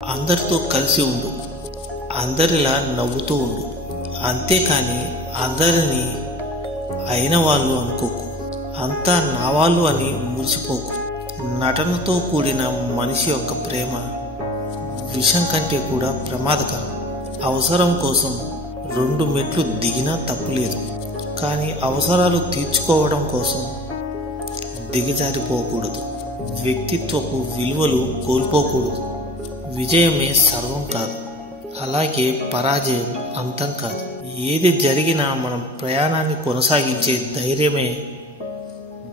అందరితో కలిసి ఉండు, అందరిలా నవ్వుతూ ఉండు, అంతేకాని అందరినీ అయిన వాళ్ళు అనుకోకు, అంతా నా వాళ్ళు అని మురిసిపోకు. నటనతో కూడిన మనిషి యొక్క ప్రేమ విషం కంటే కూడా ప్రమాదకరం. అవసరం కోసం 2 మెట్లు దిగినా తప్పులేదు, కానీ అవసరాలు తీర్చుకోవడం కోసం దిగజారిపోకూడదు. వ్యక్తిత్వపు విలువలు కోల్పోకూడదు. విజయమే సర్వం కాదు, అలాగే పరాజయం అంతం కాదు. ఏది జరిగినా మనం ప్రయాణాన్ని కొనసాగించే ధైర్యమే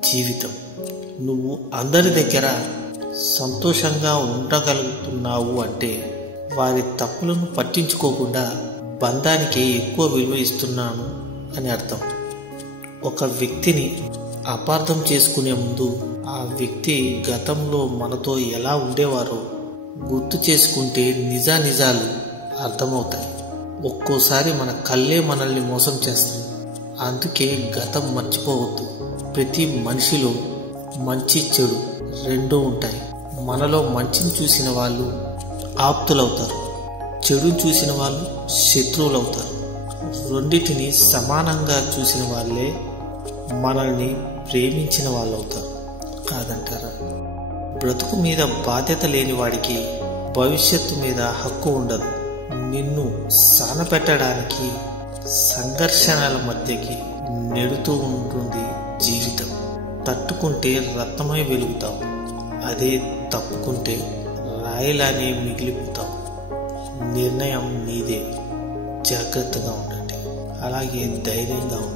జీవితం. నువ్వు అందరి దగ్గర సంతోషంగా ఉండగలుగుతున్నావు అంటే వారి తప్పులను పట్టించుకోకుండా బంధానికి ఎక్కువ విలువ ఇస్తున్నాను అని అర్థం. ఒక వ్యక్తిని అపార్థం చేసుకునే ముందు ఆ వ్యక్తి గతంలో మనతో ఎలా ఉండేవారో గుర్తు చేసుకుంటే నిజాలు అర్థమవుతాయి. ఒక్కోసారి మన కళ్ళే మనల్ని మోసం చేస్తాయి. అందుకే గతం మర్చిపోవద్దు. ప్రతి మనిషిలో మంచి చెడు 2 ఉంటాయి. మనలో మంచిని చూసిన వాళ్ళు ఆప్తులవుతారు, చెడు చూసిన వాళ్ళు శత్రువులవుతారు. రెండిటిని సమానంగా చూసిన వాళ్ళే మనల్ని ప్రేమించిన వాళ్ళు అవుతారు, కాదంటారా? బ్రతుకు మీద బాధ్యత లేని వాడికి భవిష్యత్తు మీద హక్కు ఉండదు. నిన్ను సానపెట్టడానికి సంఘర్షణల మధ్యకి నెడుతూ ఉంటుంది జీవితం. తట్టుకుంటే రత్నమై వెలుగుతావు, అదే తప్పుకుంటే రాయిలానే మిగిలిపోతావు. నిర్ణయం నీదే. జాగ్రత్తగా ఉండండి, అలాగే ధైర్యంగా ఉండండి.